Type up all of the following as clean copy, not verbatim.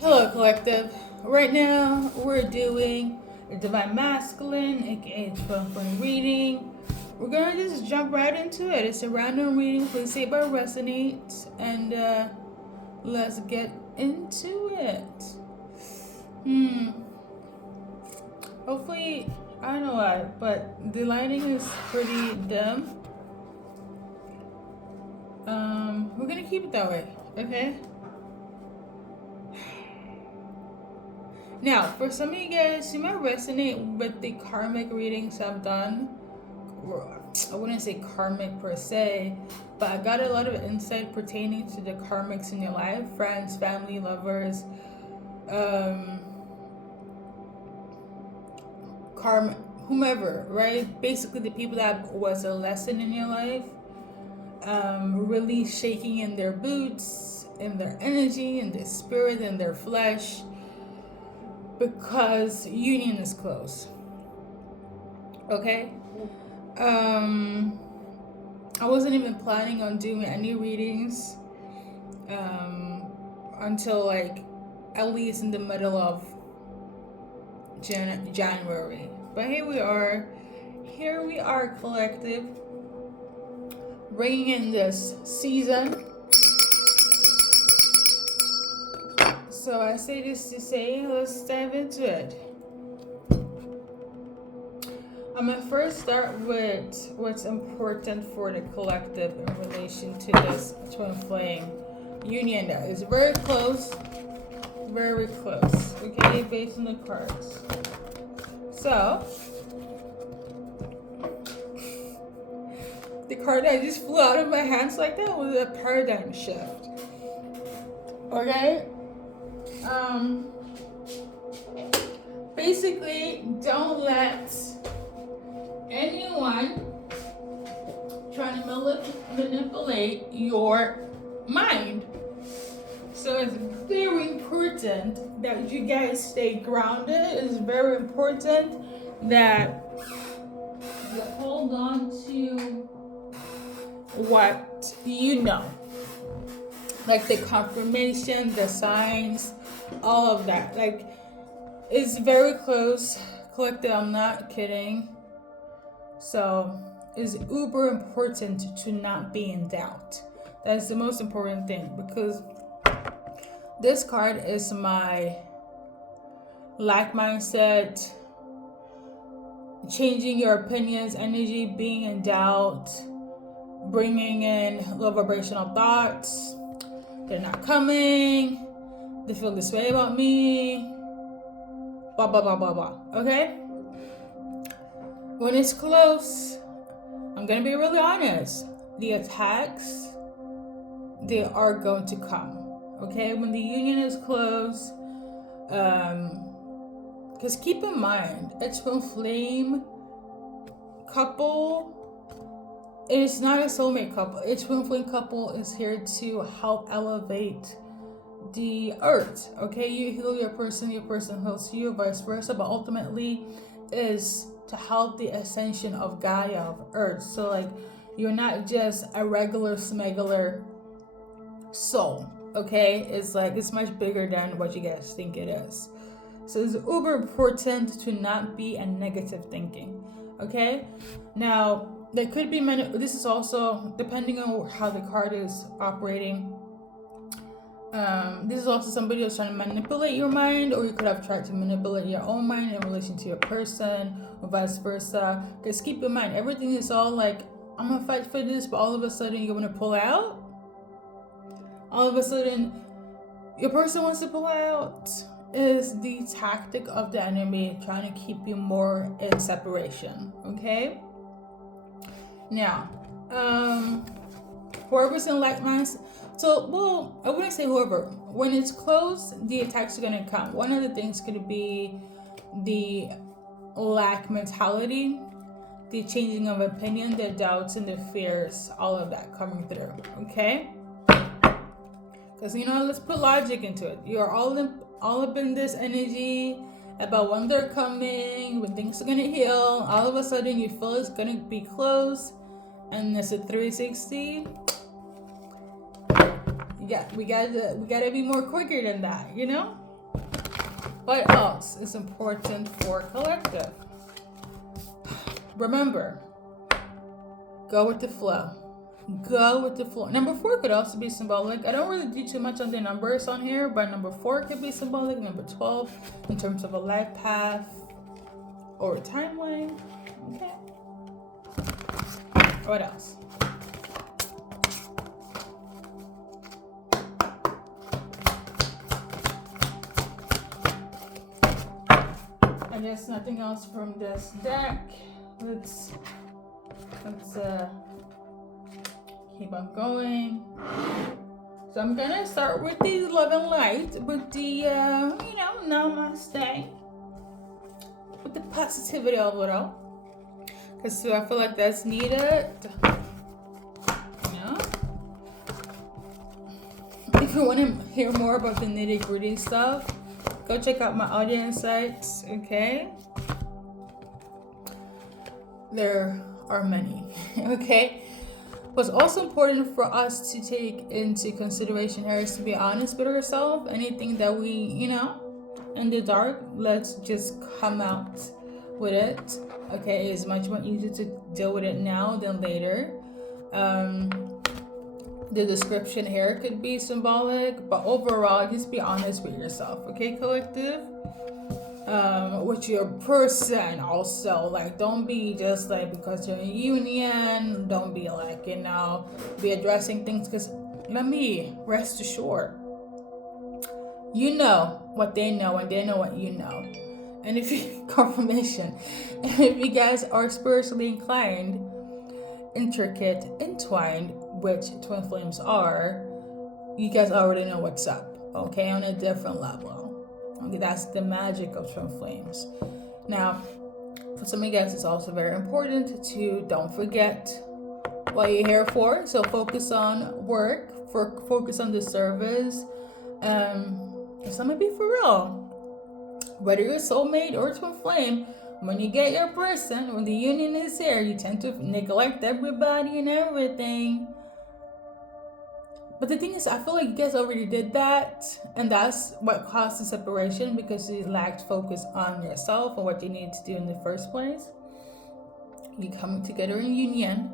Hello, collective. Right now, we're doing a Divine Masculine, aka twinflame reading. We're gonna just jump right into it. It's a random reading. Please see it by resonate, and let's get into it. Hopefully, I don't know why, but the lighting is pretty dim. We're gonna keep it that way, okay? Now, for some of you guys, you might resonate with the karmic readings I've done. I wouldn't say karmic per se, but I got a lot of insight pertaining to the karmics in your life, friends, family, lovers, karma, whomever, right? Basically, the people that was a lesson in your life, really shaking in their boots, in their energy, in their spirit, in their flesh, because union is close. Okay? I wasn't even planning on doing any readings until like at least in the middle of January. But here we are, collective, bringing in this season. So I say this to say, let's dive into it. I'm going to first start with what's important for the collective in relation to this twin flame union that is very close, okay, based on the cards. So, the card that just flew out of my hands like that was a paradigm shift, okay? Basically, don't let anyone trying to manipulate your mind. So it's very important that you guys stay grounded. It's very important that you hold on to what you know. Like the confirmation, the signs, all of that. Like, it's very close. Collective, I'm not kidding. So it's uber important to not be in doubt. That's the most important thing, because this card is my lack mindset, changing your opinions, energy, being in doubt, bringing in low vibrational thoughts. They're not coming. They feel this way about me. Blah, blah, blah, blah, blah. Okay? When it's close, I'm going to be really honest. The attacks, they are going to come. Okay? When the union is close, because keep in mind, a twin flame couple, it is not a soulmate couple. A twin flame couple is here to help elevate the earth. Okay, you heal your person heals you, vice versa. But ultimately, is to help the ascension of Gaia, of Earth. So like, you're not just a regular smuggler soul. Okay, it's like it's much bigger than what you guys think it is. So it's uber important to not be a negative thinking. Okay, now. There could be many. This is also depending on how the card is operating. This is also somebody who's trying to manipulate your mind, or you could have tried to manipulate your own mind in relation to your person, or vice versa. Because keep in mind, everything is all like, I'm gonna fight for this, but all of a sudden you're gonna pull out. All of a sudden, your person wants to pull out. Is the tactic of the enemy trying to keep you more in separation. Okay. Now, whoever's in like minds, so, well, I wouldn't say whoever. When it's close, the attacks are going to come. One of the things could be the lack mentality, the changing of opinion, the doubts and the fears, all of that coming through, okay? Because, let's put logic into it. You're all up in this energy about when they're coming, when things are going to heal. All of a sudden, you feel it's going to be close. And it's a 360. Yeah, we gotta be more quicker than that, What else is important for collective? Remember, go with the flow. Go with the flow. Number 4 could also be symbolic. I don't really do too much on the numbers on here, but number 4 could be symbolic. Number 12 in terms of a life path or a timeline. Okay. What else? I guess nothing else from this deck. Let's keep on going. So I'm gonna start with the love and light, with the namaste, with the positivity of it all, because I feel like that's needed. If you want to hear more about the nitty-gritty stuff, go check out my audio insights. Okay, there are many. Okay. What's also important for us to take into consideration here is to be honest with ourselves. Anything that we, in the dark, let's just come out with it. Okay, it's much more easier to deal with it now than later. The description here could be symbolic, but overall, just be honest with yourself. Okay, collective? With your person also, like, don't be just like because you're in a union, don't be like, be addressing things, because let me rest assured, you know what they know and they know what you know. And if you confirmation, if you guys are spiritually inclined, intricate, entwined, which twin flames are, you guys already know what's up, okay, on a different level. Okay, that's the magic of twin flames. Now, for some of you guys, it's also very important to don't forget what you're here for. So focus on work, focus on the service. Some of you, for real, whether you're a soulmate or a twin flame, when you get your person, when the union is here, you tend to neglect everybody and everything. But the thing is, I feel like you guys already did that, and that's what caused the separation, because you lacked focus on yourself and what you needed to do in the first place. You're coming together in union,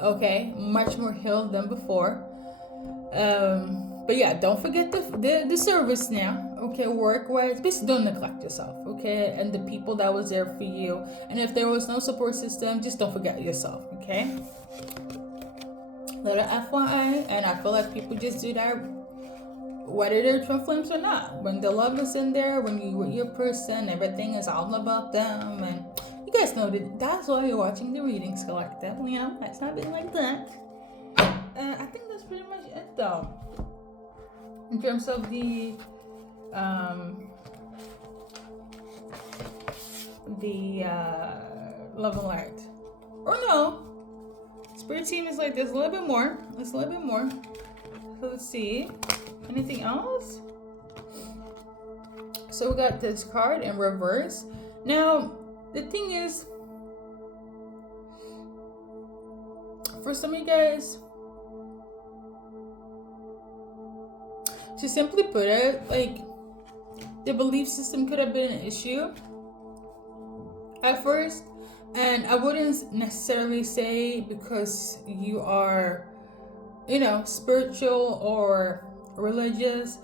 okay, much more healed than before. But yeah, don't forget the service now, okay, work-wise. Basically, don't neglect yourself, okay, and the people that was there for you. And if there was no support system, just don't forget yourself, okay? Little FYI, and I feel like people just do that whether they're twin flames or not. When the love is in there, when you with your person, everything is all about them, and you guys know that that's why you're watching the readings, collective. It's not being like that. I think that's pretty much it, though, in terms of the love and light. Or no. Spirit team is like, there's a little bit more. So let's see. Anything else? So we got this card in reverse. Now, the thing is, for some of you guys, to simply put it, like, the belief system could have been an issue at first. And I wouldn't necessarily say because you are, spiritual or religious.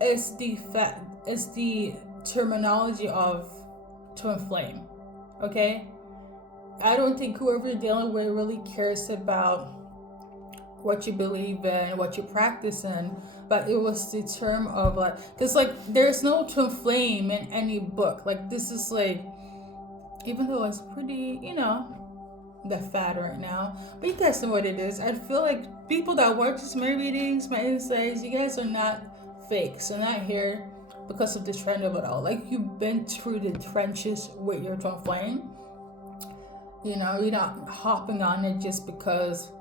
It's the terminology of twin flame, okay? I don't think whoever you're dealing with really cares about what you believe in, what you practice in, but it was the term of, like, because, like, there's no twin flame in any book. Like, this is like, even though it's pretty, the fad right now, but you guys know what it is. I feel like people that watch my readings, my insights, you guys are not fake, so not here because of the trend of it all. Like, you've been through the trenches with your twin flame. You're not hopping on it just because,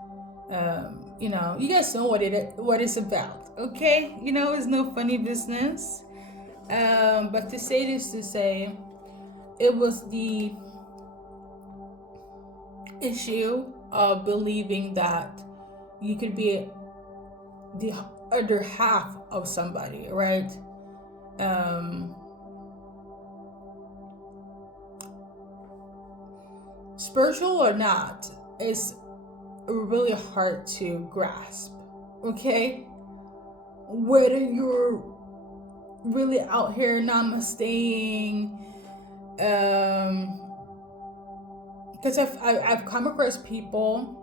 you guys know what it's about, okay? It's no funny business. But to say this to say, it was the issue of believing that you could be the other half of somebody, right? spiritual or not, is really hard to grasp. Okay, whether you're really out here namasteing, because I've come across people.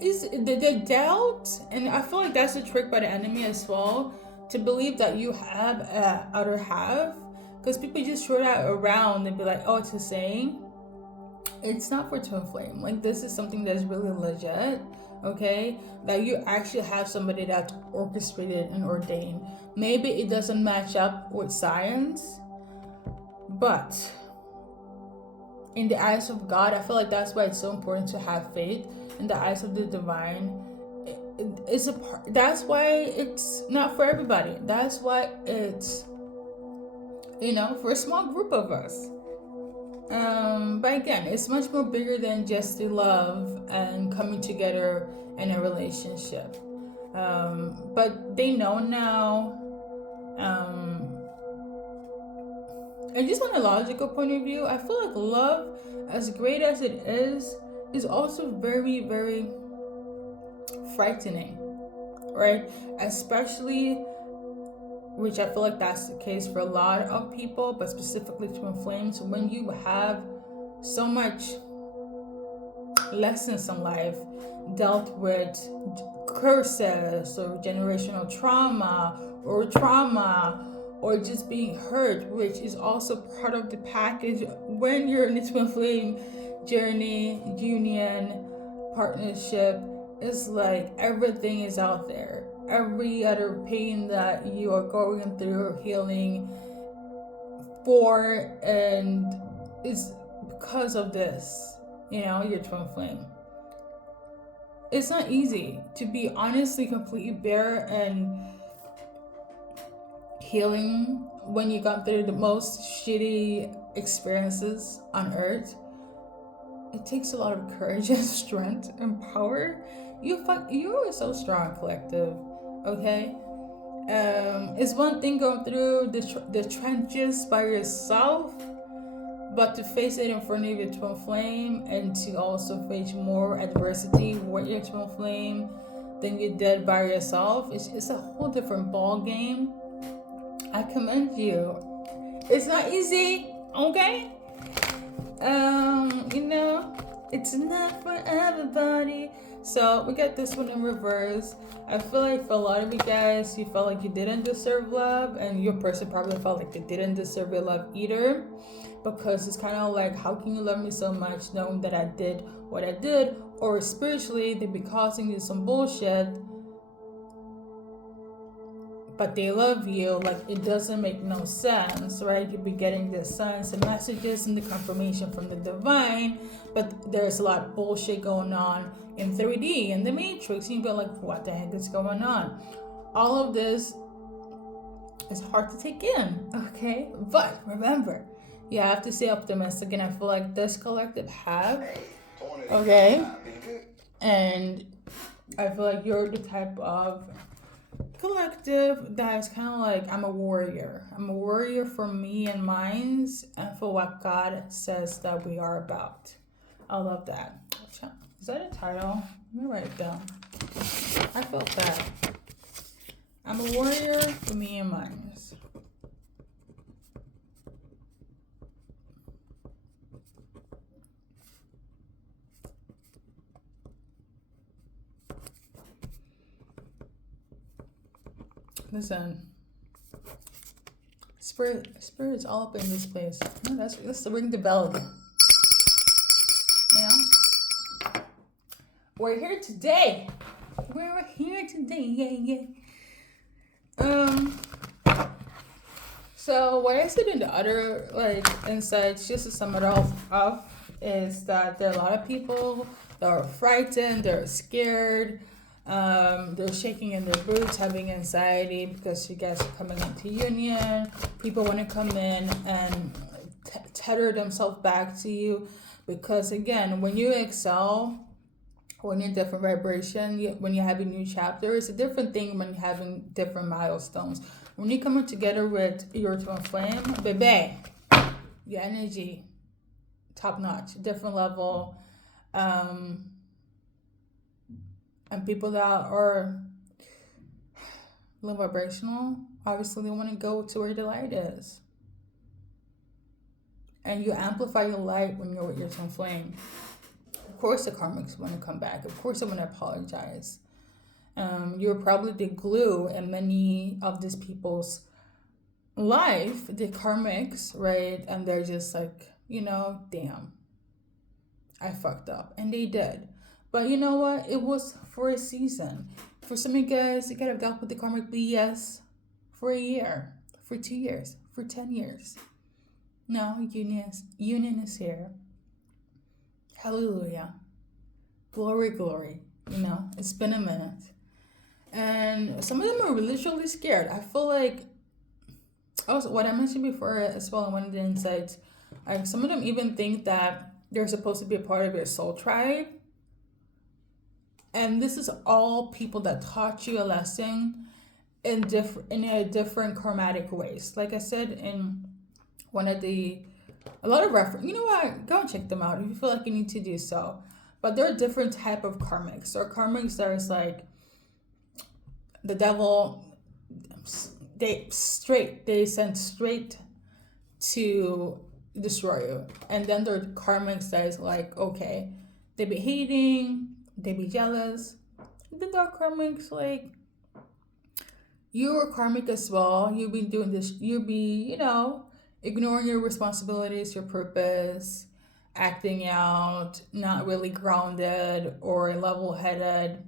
Is the doubt, and I feel like that's a trick by the enemy as well, to believe that you have a other half, because people just throw that around and be like, oh, it's a saying. It's not for twin flame. Like, this is something that's really legit. Okay, that you actually have somebody that's orchestrated and ordained. Maybe it doesn't match up with science, but in the eyes of God, I feel like that's why it's so important to have faith. In the eyes of the divine, it's a part. That's why it's not for everybody. That's why it's, for a small group of us. But again, it's much more bigger than just the love and coming together in a relationship. But they know now. And just on a logical point of view, I feel like love, as great as it is also very, very frightening, right? Especially, which I feel like that's the case for a lot of people, but specifically twin flames, when you have so much lessons in life dealt with curses or generational trauma or just being hurt, which is also part of the package when you're in the twin flame journey, union, partnership. It's like everything is out there. Every other pain that you are going through, healing for, and is because of this, your twin flame. It's not easy to be honestly completely bare and healing when you got through the most shitty experiences on earth. It takes a lot of courage and strength and power. You are so strong, collective. Okay, it's one thing going through the trenches by yourself, but to face it in front of your twin flame and to also face more adversity with your twin flame than you did by yourself, it's a whole different ball game. I commend you. It's not easy, okay? It's not for everybody. So we got this one in reverse. I feel like for a lot of you guys, you felt like you didn't deserve love, and your person probably felt like they didn't deserve your love either, because it's kind of like, how can you love me so much knowing that I did what I did? Or spiritually, they be causing you some bullshit, but they love you. Like, it doesn't make no sense, right? You'll be getting the signs and messages and the confirmation from the divine, but there's a lot of bullshit going on in 3D, in the Matrix. You'll be like, what the heck is going on? All of this is hard to take in, okay? But remember, you have to stay optimistic, and I feel like this collective have, okay? And I feel like you're the type of collective that is kind of like, I'm a warrior. I'm a warrior for me and mine, and for what God says that we are about. I love that. Is that a title? Let me write it down. I felt that. I'm a warrior for me and mine. Listen, spirit's all up in this place. No, let's ring the bell. We're here today. So what I said in the other insights, just to sum it all up, is that there are a lot of people that are frightened, they're scared. They're shaking in their boots, having anxiety because you guys are coming into union. People want to come in and tether themselves back to you, because again, when you excel when you're different vibration, when you have a new chapter, it's a different thing when you're having different milestones. When you're coming together with your twin flame, baby, your energy, top notch, different level. And people that are low vibrational, obviously they want to go to where the light is. And you amplify your light when you're with your twin flame. Of course the karmics want to come back. Of course they want to apologize. You're probably the glue in many of these people's life, the karmics, right? And they're just like, damn, I fucked up. And they did. But you know what? It was for a season. For some of you guys, you could have dealt with the karmic BS for a year, for 2 years, for 10 years. No, union is here. Hallelujah. Glory, glory. It's been a minute. And some of them are literally scared. I feel like, what I mentioned before as well in one of the insights, like some of them even think that they're supposed to be a part of your soul tribe. And this is all people that taught you a lesson in a different karmatic ways. Like I said in one of a lot of reference. You know what? Go and check them out if you feel like you need to do so. But there are different type of karmics. There are karmics that is like the devil. They send straight to destroy you. And then there are karmics that is like, okay, they be hating, they be jealous. And then there are karmics like, you are karmic as well. You'll be doing this. You'll be, ignoring your responsibilities, your purpose, acting out, not really grounded or level-headed.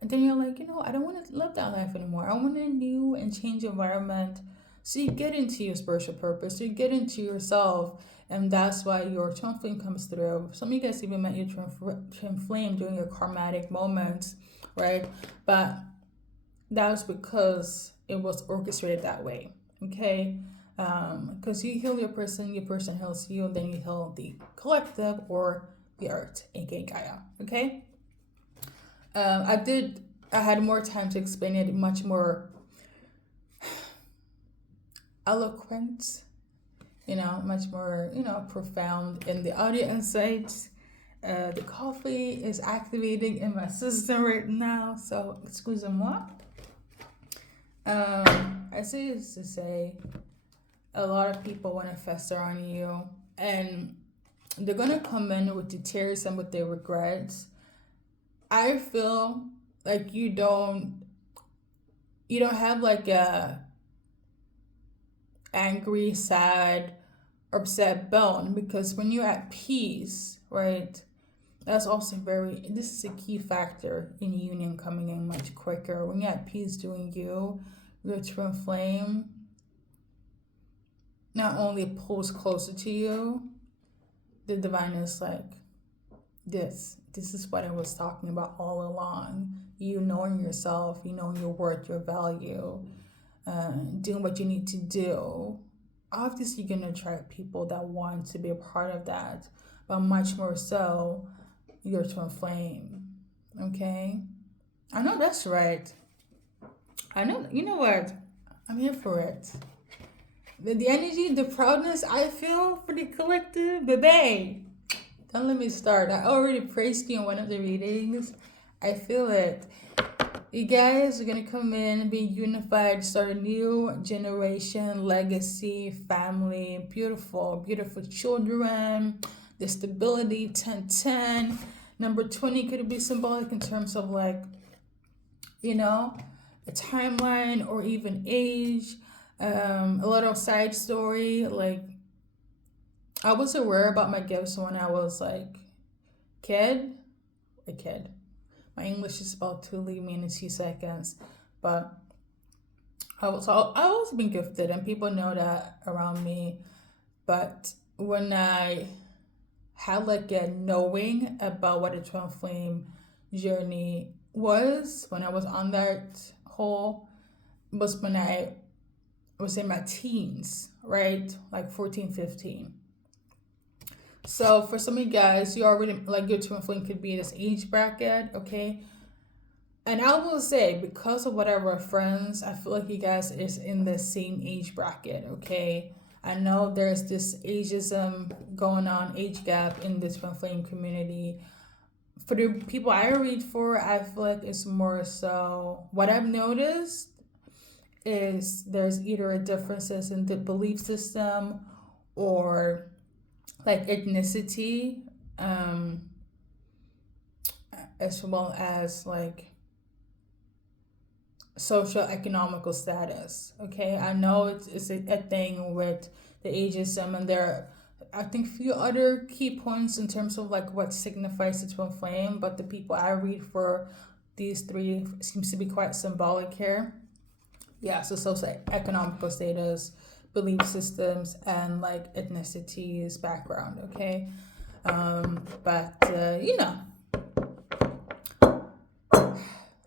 And then you're like, I don't want to live that life anymore. I want a new and change environment. So you get into your spiritual purpose. You get into yourself. And that's why your twin flame comes through. Some of you guys even met your twin flame during your karmatic moments, right? But that was because it was orchestrated that way, okay? Because you heal your person heals you, and then you heal the collective or the earth, aka Gaia, okay? I had more time to explain it, much more eloquent, much more, profound in the audio insights. The coffee is activating in my system right now, so excusez-moi. I say this to say, a lot of people want to fester on you, and they're going to come in with the tears and with their regrets. I feel like you don't have like a angry, sad, upset bone, because when you're at peace, right, that's also this is a key factor in union coming in much quicker. When you're at peace doing your twin flame not only pulls closer to you, the divine is like, this is what I was talking about all along. You knowing yourself, you knowing your worth, your value, doing what you need to do. Obviously, you're going to attract people that want to be a part of that, but much more so, your twin flame. Okay? I know that's right. I know, you know what? I'm here for it. The energy, the proudness I feel for the collective, baby. Don't let me start. I already praised you in one of the readings. I feel it. You guys are going to come in, be unified, start a new generation, legacy, family, beautiful, beautiful children, the stability, 10-10. Number 20 could be symbolic in terms of like, a timeline or even age. A little side story, like, I was aware about my gifts when I was like a kid. My English is about to leave me in 2 seconds, but I've always been gifted, and people know that around me. But when I had like a knowing about what a twin flame journey was, when I was on that whole, was when I was in my teens, right? Like 14, 15. So for some of you guys, you already like your twin flame could be in this age bracket, okay? And I will say, because of whatever friends, I feel like you guys is in the same age bracket, okay? I know there's this ageism going on, age gap in this twin flame community. For the people I read for, I feel like it's more so what I've noticed is there's either a differences in the belief system or like ethnicity, um, as well as like social economical status. Okay, I know it's a thing with the ageism, and there are, I think, few other key points in terms of like what signifies the twin flame, but the people I read for these three seems to be quite symbolic here. Yeah, so socioeconomical status, belief systems, and like ethnicities, background. Okay, but you know,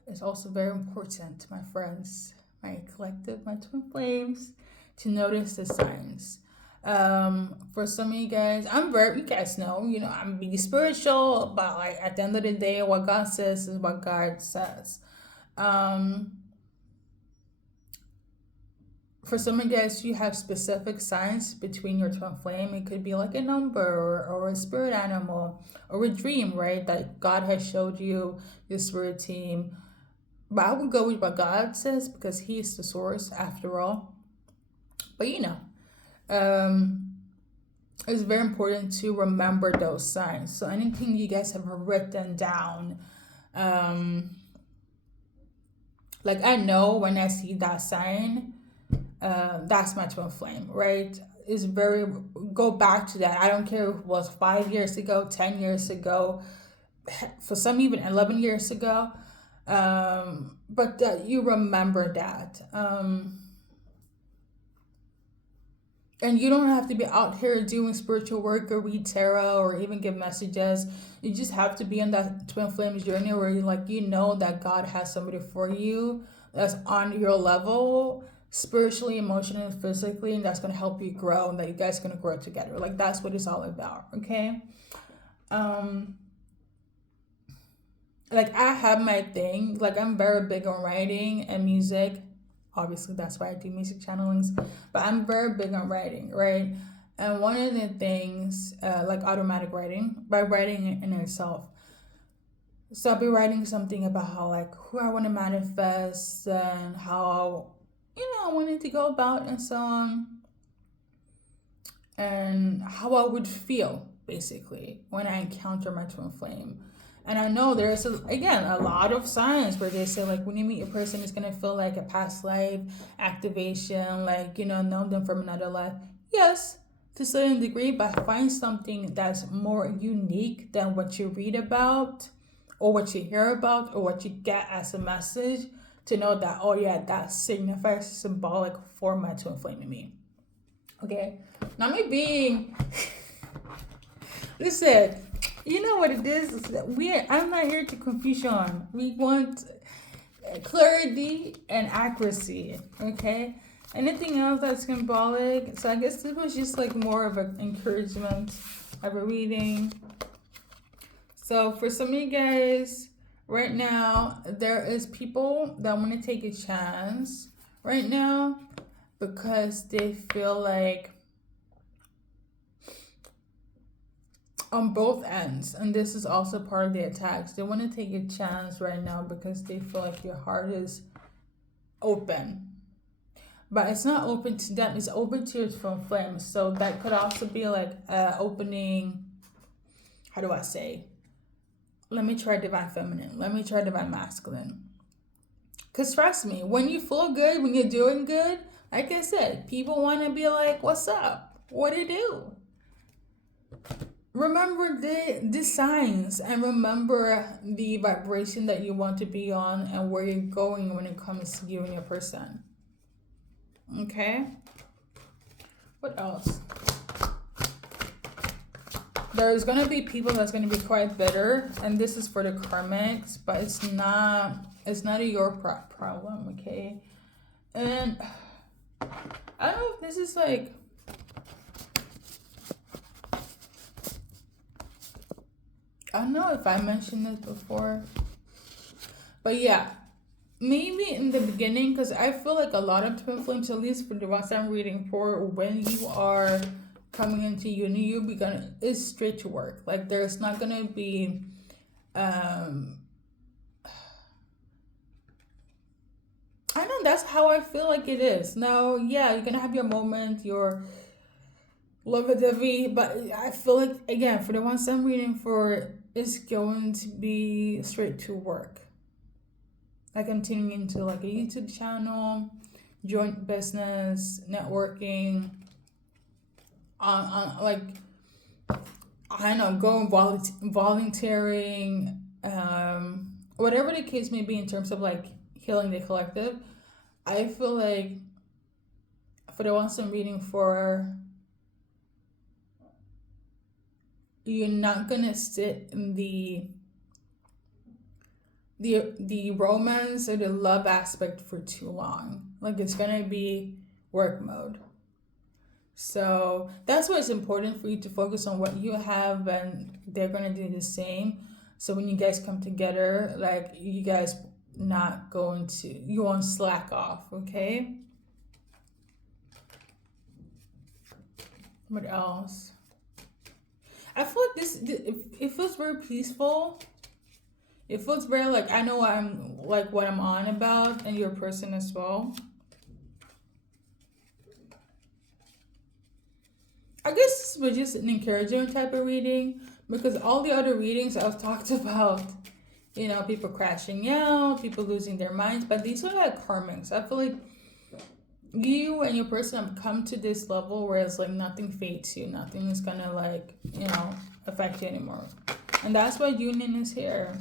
it's also very important, my friends, my collective, my twin flames, to notice the signs. For some of you guys, you guys know, I'm being spiritual, but like at the end of the day, what God says is what God says. Um, for some of you guys, you have specific signs between your twin flame. It could be like a number or a spirit animal or a dream, right? That God has showed you, your spirit team. But I would go with what God says because He is the source after all. But it's very important to remember those signs. So anything you guys have written down, like I know when I see that sign, that's my twin flame, right? Is very go back to that. I don't care if it was 5 years ago, 10 years ago, for some even 11 years ago. But that you remember that. And you don't have to be out here doing spiritual work or read tarot or even give messages. You just have to be on that twin flame journey where that God has somebody for you that's on your level, spiritually, emotionally, and physically, and that's gonna help you grow, and that you guys are gonna grow together. Like that's what it's all about. Okay. Like I have my thing. Like I'm very big on writing and music. Obviously, that's why I do music channelings. But I'm very big on writing, right? And one of the things, like automatic writing, by writing in itself. So I'll be writing something about how like who I want to manifest and how I wanted to go about and so on, and how I would feel basically when I encounter my twin flame. And I know there's again a lot of signs where they say like when you meet a person, it's gonna feel like a past life activation, like know them from another life. Yes, to a certain degree, but find something that's more unique than what you read about, or what you hear about, or what you get as a message to know that that signifies symbolic for my twin flame to me. Okay, not me being. Listen, you know what it is that I'm not here to confuse you. We want clarity and accuracy. Okay, anything else that's symbolic. So I guess this was just like more of an encouragement of a reading. So for some of you guys right now, there is people that want to take a chance right now because they feel like on both ends, and this is also part of the attacks, they want to take a chance right now because they feel like your heart is open, but it's not open to them, it's open to your twin flame. So that could also be like opening, how do I say, let me try divine feminine, let me try divine masculine, because trust me, when you feel good, when you're doing good, like I said, people want to be like, what's up, what do you do? Remember the signs and remember the vibration that you want to be on and where you're going when it comes to you and your person. Okay? What else? There's going to be people that's going to be quite bitter, and this is for the karmics, but it's not your problem, okay? And I don't know if this is like, I don't know if I mentioned it before, but yeah, maybe in the beginning, because I feel like a lot of twin flames, at least for the ones I'm reading for, when you are coming into uni, you'll be gonna is straight to work. Like there's not gonna be um I know that's how I feel like it is. Now, yeah, you're gonna have your moment, your lovey-dovey, but I feel like again, for the ones I'm reading for, it's going to be straight to work. Like continuing into like a YouTube channel, joint business, networking, on like I don't know, going volunteering, whatever the case may be in terms of like healing the collective. I feel like for the ones I'm reading for, you're not gonna sit in the romance or the love aspect for too long. Like it's gonna be work mode. So that's why it's important for you to focus on what you have, and they're gonna do the same. So when you guys come together, like you guys not going to, you won't slack off, okay? What else? I feel like it feels very peaceful. It feels very like I know what I'm on about, and your person as well. I guess this was just an encouraging type of reading, because all the other readings I've talked about, people crashing out, people losing their minds, but these are like karmics. I feel like you and your person have come to this level where it's like nothing fates you, nothing is gonna like, affect you anymore. And that's why union is here.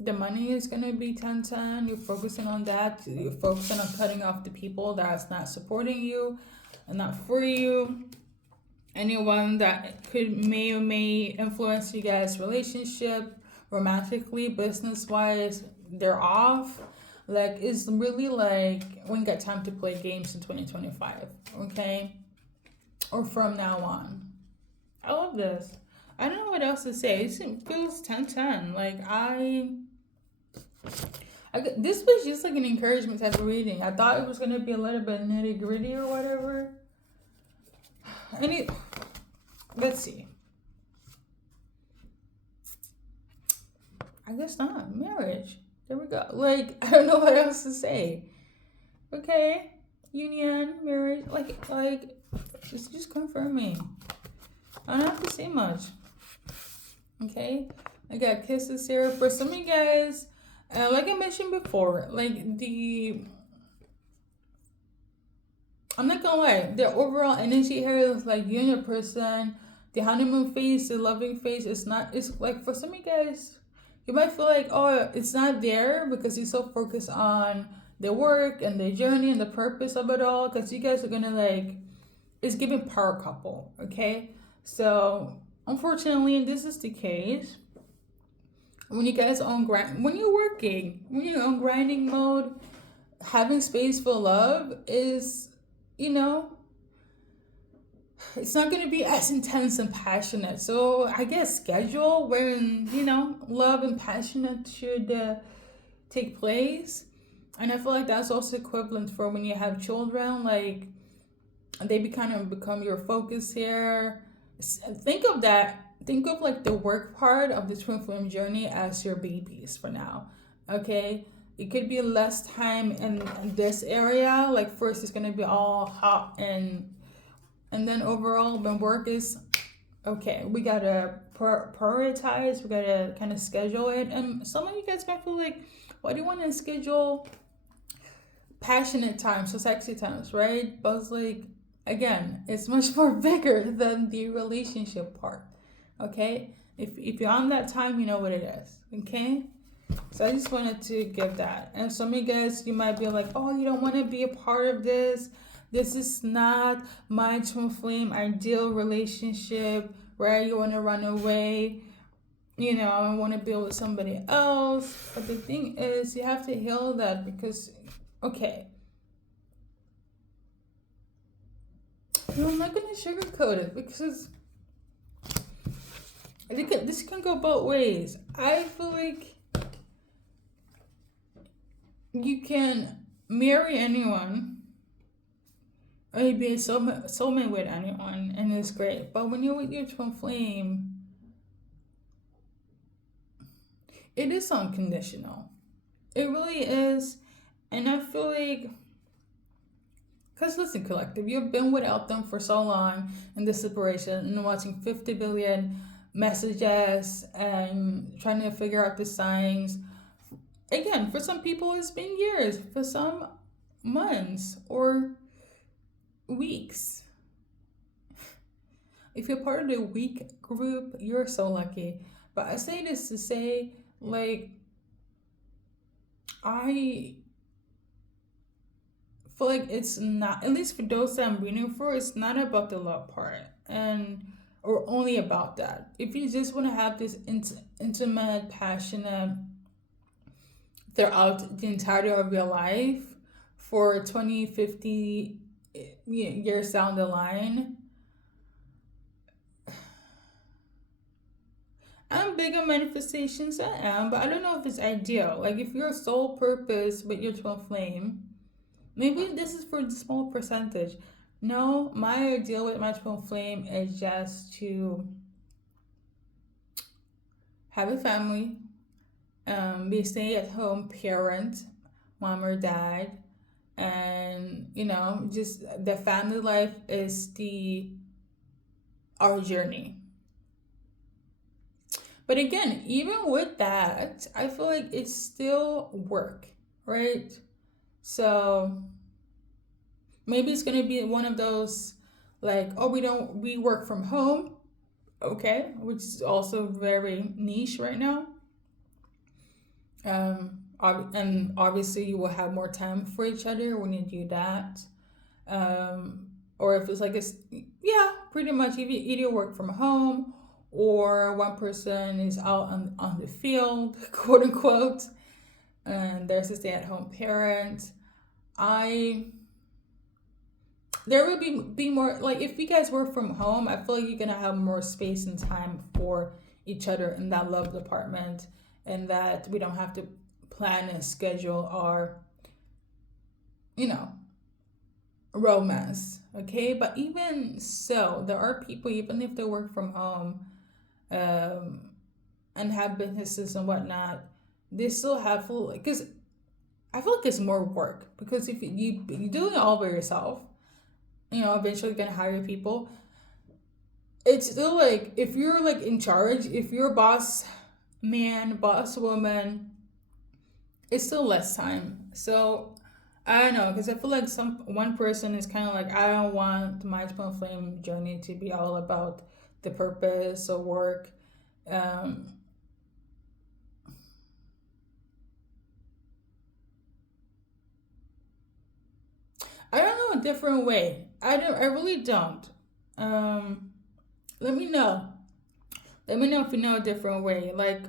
The money is gonna be 10-10. You're focusing on that. You're focusing on cutting off the people that's not supporting you and not for you. Anyone that may influence you guys' relationship, romantically, business wise, they're off. Like it's really like when you got time to play games in 2025, okay? Or from now on. I love this. I don't know what else to say. It feels 10-10. Like this was just like an encouragement type of reading. I thought it was gonna be a little bit nitty gritty or whatever. Let's see. I guess not. Marriage. There we go. Like I don't know what else to say. Okay, union, marriage. Like just confirming. I don't have to say much. Okay, I got kisses here for some of you guys. Like I mentioned before, like I'm not gonna lie, the overall energy here is like you and your person, the honeymoon phase, the loving phase is not, it's like for some of you guys, you might feel like, oh, it's not there because you're so focused on the work and the journey and the purpose of it all, because you guys are gonna like, it's giving power couple, okay? So unfortunately, this is the case. When you guys on grind, when you're working, when you're on grinding mode, having space for love is, it's not going to be as intense and passionate. So I guess schedule when, love and passionate should take place. And I feel like that's also equivalent for when you have children, like they become your focus here. Think of that. Think of like the work part of the twin flame journey as your babies for now. Okay? It could be less time in this area. Like first it's gonna be all hot and then overall when work is okay, we gotta prioritize, we gotta kind of schedule it. And some of you guys might feel like, why do you want to schedule passionate times, so sexy times, right? But it's like, again, it's much more bigger than the relationship part. Okay? If you're on that time, you know what it is. Okay? So I just wanted to give that. And some of you guys, you might be like, oh, you don't want to be a part of this. This is not my twin flame ideal relationship, right? You want to run away. I want to be with somebody else. But the thing is, you have to heal that because, okay. I'm not going to sugarcoat it because This can go both ways. I feel like you can marry anyone or you be a soulmate with anyone, and it's great. But when you're with your twin flame, it is unconditional. It really is. And I feel like, because listen, collective, you've been without them for so long in this separation and watching 50 billion messages and trying to figure out the signs. Again, for some people, it's been years, for some, months or weeks. If you're part of the weak group, you're so lucky. But I say this to say, like, I feel like it's not, at least for those that I'm reading for, it's not about the love part and or only about that. If you just want to have this intimate, passionate throughout the entirety of your life for 20, 50 years down the line, I'm big on manifestations, I am, but I don't know if it's ideal. Like, if your sole purpose with your twin flame, maybe this is for a small percentage. No, my ideal with my twin flame is just to have a family, be a stay-at-home parent, mom or dad, and just the family life is the our journey. But again, even with that, I feel like it's still work, right? So maybe it's gonna be one of those, like, oh, we work from home, okay, which is also very niche right now. And obviously you will have more time for each other when you do that. Or if it's like yeah, pretty much if you either work from home or one person is out on the field, quote unquote, and there's a stay-at-home parent. There will be more, like, if you guys work from home, I feel like you're gonna have more space and time for each other in that love department, and that we don't have to plan and schedule our you know romance, okay? But even so, there are people, even if they work from home, um and have businesses and whatnot, they still have full, because I feel like it's more work, because if you do it all by yourself, eventually you're gonna hire people. It's still like, if you're like in charge, if you're boss man, boss woman, it's still less time. So I don't know, because I feel like one person is kind of like, I don't want my twin flame journey to be all about the purpose or work. um I don't know a different way. I really don't. um Let me know. Let me know if you know a different way. Like,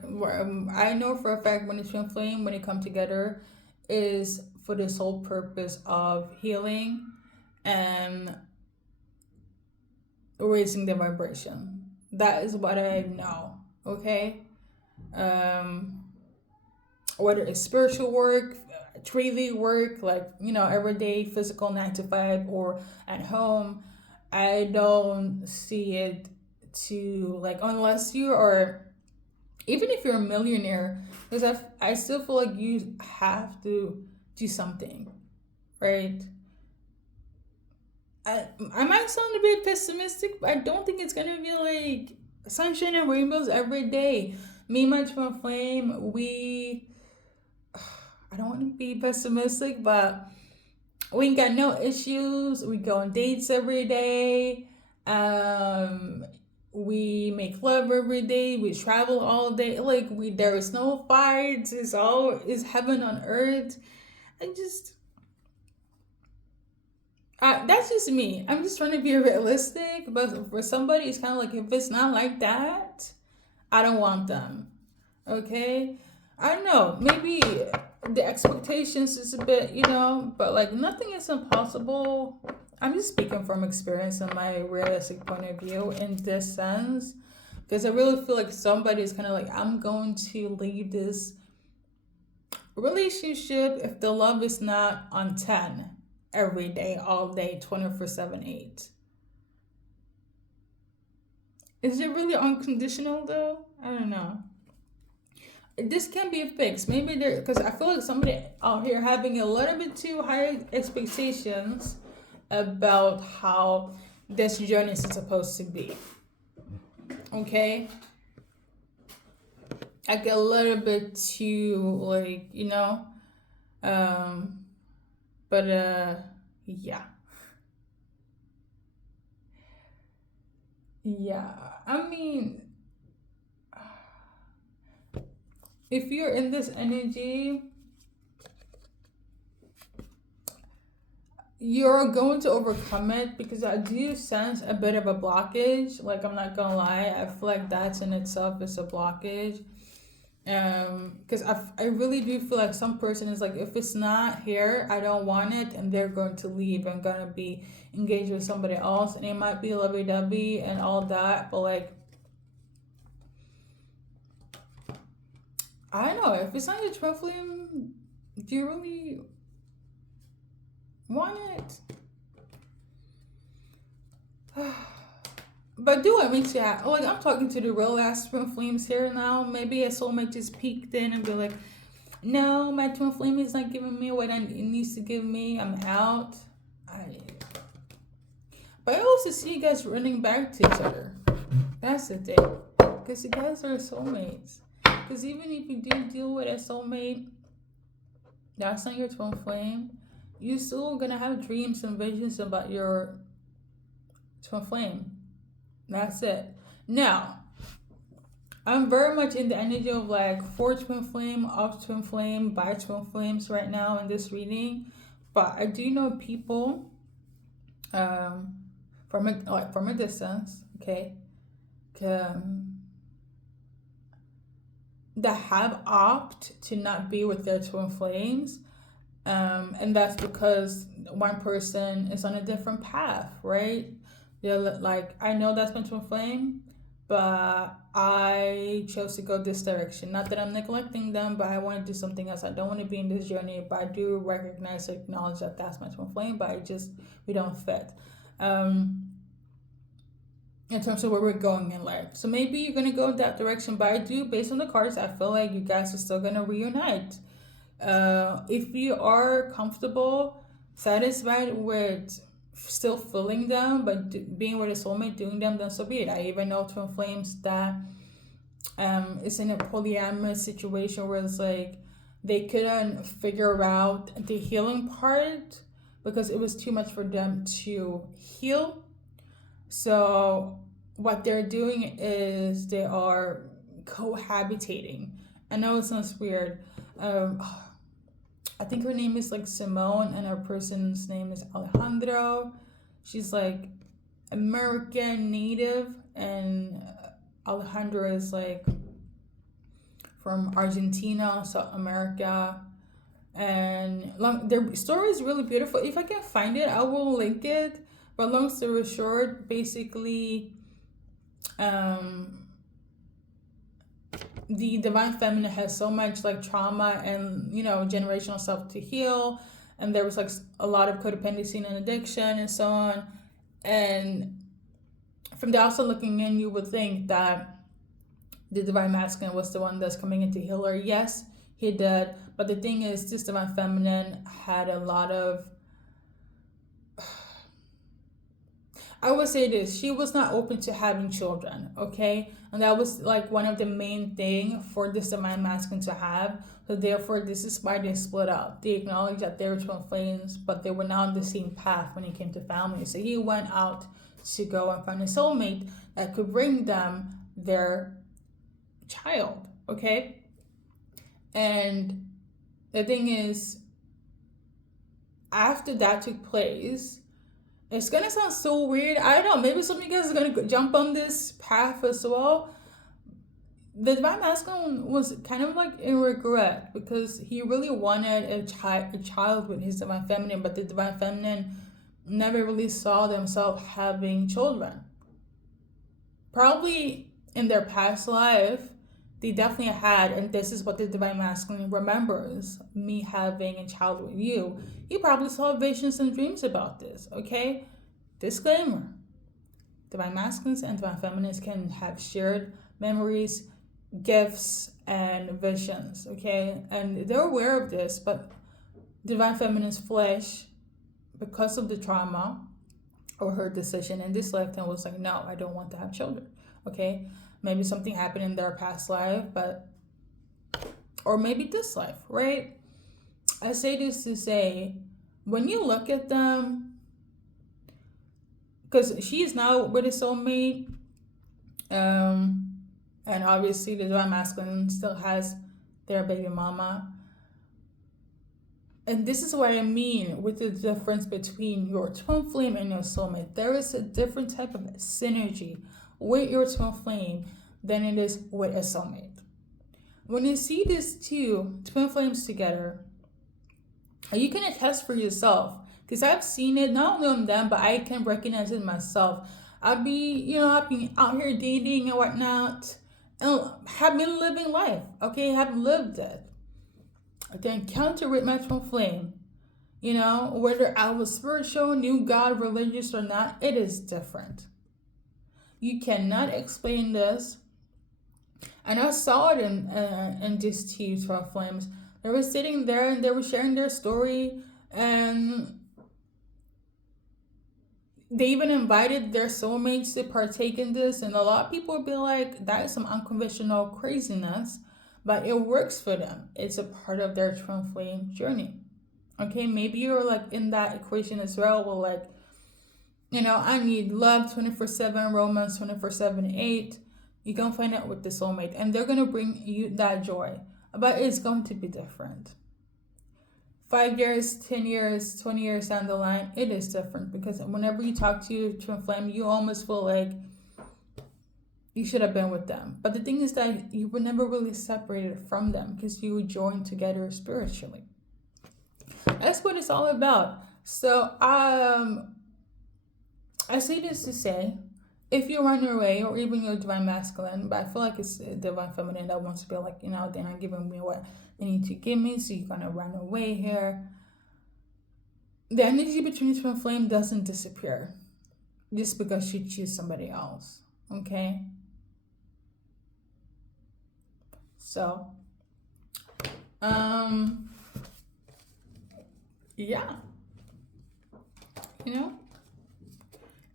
I know for a fact when the twin flame, when they come together, is for the sole purpose of healing and raising the vibration. That is what I know. Okay. Um, Whether it's spiritual work, daily work, like everyday physical 9 to 5, or at home, I don't see it to, like, unless you are, even if you're a millionaire, because I still feel like you have to do something, right? I might sound a bit pessimistic, but I don't think it's gonna be like sunshine and rainbows every day. Me and my twin flame, I don't want to be pessimistic, but we ain't got no issues. We go on dates every day. We make love every day. We travel all day. Like, there is no fights. It's heaven on earth. I just that's just me. I'm just trying to be realistic, but for somebody, it's kind of like, if it's not like that, I don't want them. Okay, I don't know. Maybe the expectations is a bit, but like, nothing is impossible. I'm just speaking from experience and my realistic point of view in this sense, Because I really feel like somebody's kind of like, I'm going to leave this relationship if the love is not on 10 every day, all day, 24/7, 8. Is it really unconditional though? I don't know. This can be fixed. Maybe there, because I feel like somebody out here having a little bit too high expectations about how this journey is supposed to be. Okay? I get a little bit too, like, but yeah. Yeah. I mean, if you're in this energy, you're going to overcome it, because I do sense a bit of a blockage. Like, I'm not gonna lie, I feel like that's in itself is a blockage. Because I really do feel like some person is like, if it's not here, I don't want it, and they're going to leave and gonna be engaged with somebody else, and it might be lovey-dovey and all that, but like, I don't know, if it's not your twin flame, do you really want it? But do it makes you happy. Like, I'm talking to the real ass twin flames here now. Maybe a soulmate just peeked in and be like, no, my twin flame is not giving me what it needs to give me. I'm out. But I also see you guys running back to each other. That's the thing. Because you guys are soulmates. Because even if you do deal with a soulmate that's not your twin flame, you still gonna have dreams and visions about your twin flame. That's it. Now, I'm very much in the energy of like for twin flame, off twin flame, by twin flames right now in this reading. But I do know people from a distance, okay, that have opted to not be with their twin flames. And that's because one person is on a different path, right? They're like, I know that's my twin flame, but I chose to go this direction. Not that I'm neglecting them, but I want to do something else. I don't want to be in this journey, but I do recognize, acknowledge that that's my twin flame, but we don't fit. In terms of where we're going in life. So maybe you're going to go in that direction, but I do, based on the cards, I feel like you guys are still going to reunite. If you are comfortable, satisfied with still feeling them, but being with a soulmate, doing them, then so be it. I even know twin flames that is in a polyamorous situation where it's like they couldn't figure out the healing part because it was too much for them to heal. So what they're doing is they are cohabitating. I know it sounds weird. I think her name is like Simone and her person's name is Alejandro. She's like American native, and Alejandro is like from Argentina, South America. And their story is really beautiful. If I can find it, I will link it. But long story short, basically, the divine feminine has so much like trauma and generational stuff to heal, and there was like a lot of codependency and addiction and so on. And from the outside looking in, you would think that the divine masculine was the one that's coming in to heal her. Yes, he did, but the thing is, this divine feminine had a lot of, I would say this, she was not open to having children, okay? And that was like one of the main thing for this divine masculine to have. So therefore, this is why they split up. They acknowledged that they were twin flames, but they were not on the same path when it came to family. So he went out to go and find a soulmate that could bring them their child, okay? And the thing is, after that took place, it's gonna sound so weird. I don't know. Maybe some of you guys are gonna jump on this path as well. The divine masculine was kind of like in regret because he really wanted a child with his divine feminine, but the divine feminine never really saw themselves having children. Probably in their past life, they definitely had, and this is what the divine masculine remembers me having a child with you. You probably saw visions and dreams about this, okay? Disclaimer: divine masculines and divine feminines can have shared memories, gifts, and visions, okay? And they're aware of this, but divine feminine's flesh, because of the trauma or her decision in this lifetime, was like, no, I don't want to have children, okay? Maybe something happened in their past life, but, or maybe this life, right? I say this to say, when you look at them, because she's now with a soulmate, and obviously the divine masculine still has their baby mama. And this is what I mean with the difference between your twin flame and your soulmate. There is a different type of synergy with your twin flame than it is with a soulmate. When you see these two twin flames together, you can attest for yourself, because I've seen it, not only on them, but I can recognize it myself. I've been out here dating and whatnot, and have been living life, okay? Have lived it. The encounter with my twin flame, whether I was spiritual, knew God, religious or not, it is different. You cannot explain this. And I saw it in these two twin flames. They were sitting there and they were sharing their story, and they even invited their soulmates to partake in this. And a lot of people would be like, that is some unconventional craziness, but it works for them. It's a part of their twin flame journey. Okay, maybe you're like in that equation as well, where like, I need love 24/7, romance 24/7, 8. You can find out with the soulmate, and they're gonna bring you that joy, but it's going to be different. 5 years, 10 years, 20 years down the line, it is different, because whenever you talk to your twin flame, you almost feel like you should have been with them. But the thing is that you were never really separated from them, because you were joined together spiritually. That's what it's all about. So I say this to say, if you run away, or even your divine masculine, but I feel like it's divine feminine that wants to be like, they're not giving me what they need to give me, so you're gonna run away here. The energy between twin flame doesn't disappear just because you choose somebody else, okay? So, yeah,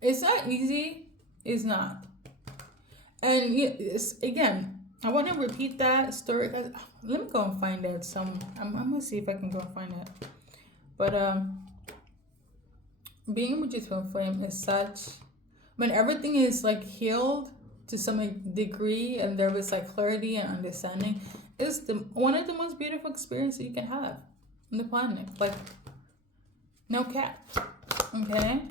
it's not easy. It's not. And again, I want to repeat that story. Let me go and find it. I'm gonna see if I can go and find it. But being with your twin flame is such, when everything is like healed to some degree, and there was like clarity and understanding, is one of the most beautiful experiences you can have on the planet. Like, no cap. Okay.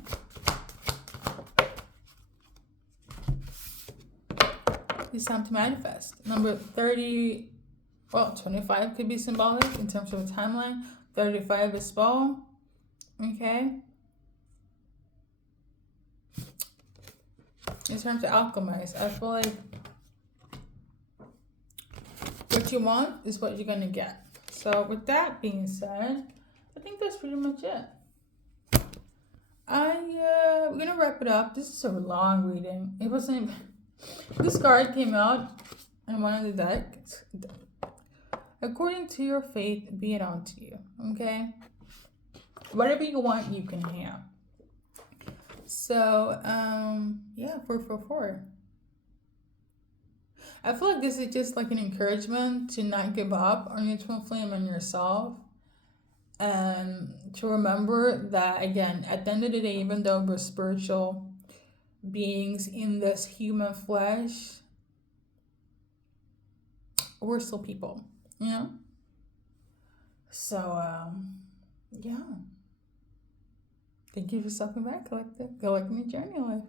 It's time to manifest. Number 30, 25 could be symbolic in terms of a timeline. 35 is fall. Okay. In terms of alchemize, I feel like what you want is what you're gonna get. So with that being said, I think that's pretty much it. We're gonna wrap it up. This is a long reading. It wasn't. This card came out in one of the decks. According to your faith, be it unto you. Okay? Whatever you want, you can have. So, 444. I feel like this is just like an encouragement to not give up on your twin flame and yourself. And to remember that, again, at the end of the day, even though we're spiritual beings in this human flesh, we're still people, So, yeah. Thank you for stopping by, Collective. Go like in your journey life.